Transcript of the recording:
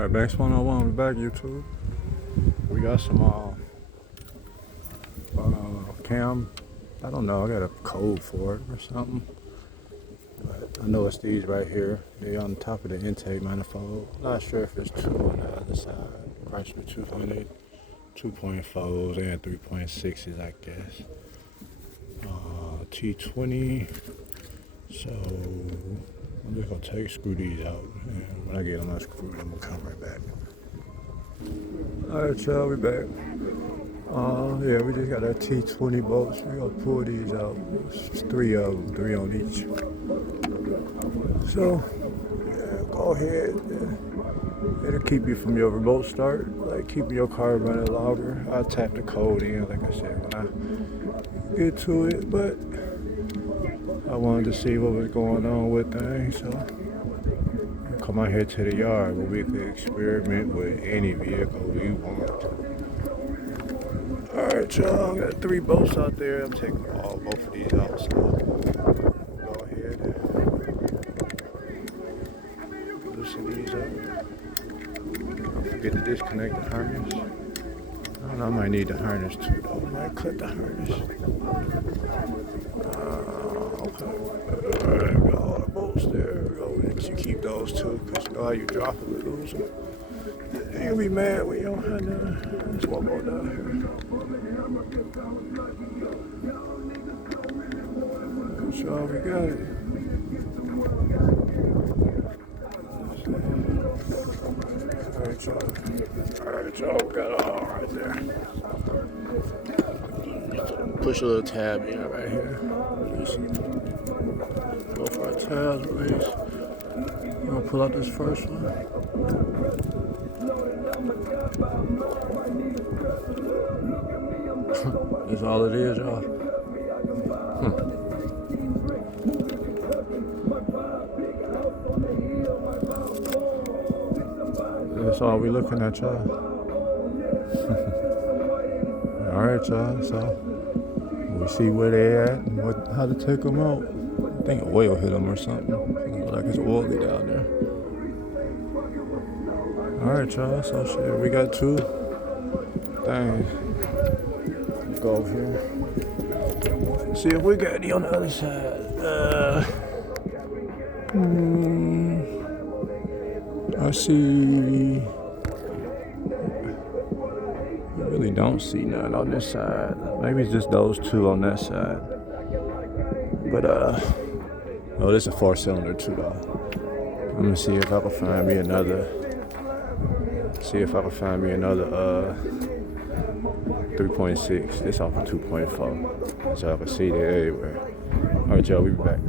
Alright, Banks 101, we back, YouTube. We got some cam. I don't know, I got a code for it or something. But I know it's these right here. They're on the top of the intake manifold. Not sure if it's two on the other side. Chrysler 200, 2.4s and 3.6s, I guess. T20. So I'm just gonna screw these out, and when I get them unscrewed, I'm gonna come right back. Alright, y'all, we back. Yeah, we just got our T20 bolts. We're gonna pull these out. It's three of them, three on each. So, yeah, go ahead. It'll keep you from your remote start, like keeping your car running longer. I'll tap the code in, like I said, when I get to it, but I wanted to see what was going on with things, so I come out here to the yard where we could experiment with any vehicle you want. Alright, y'all, I got 3 bolts out there. I'm taking both of these out, so go ahead and loosen these up. Don't forget to disconnect the harness. I don't know, I might need the harness too, though. I might cut the harness. Okay. Alright, we got all the bolts there. We go. You keep those too, because you know how you drop them and lose them. You'll be mad when you don't have none. There's one more down here. Good job, we got it. Alright, y'all, we got it all right there. Push a little tab in right here. Both our tabs raised. I'm gonna pull out this first one. That's all it is, y'all. That's all we looking at, y'all. Alright, y'all, so we see where they at and how to take them out. I think oil hit them or something. It looks like it's oily down there. Alright, y'all, so shit, we got 2 things. Let's go over here. See if we got any on the other side. I see. I really don't see none on this side. Maybe it's just those 2 on that side. But oh, this is a 4-cylinder too, though. I'm gonna see if I can find me another. See if I can find me another 3.6. This off of 2.4, so I can see it everywhere. All right, y'all, we be back.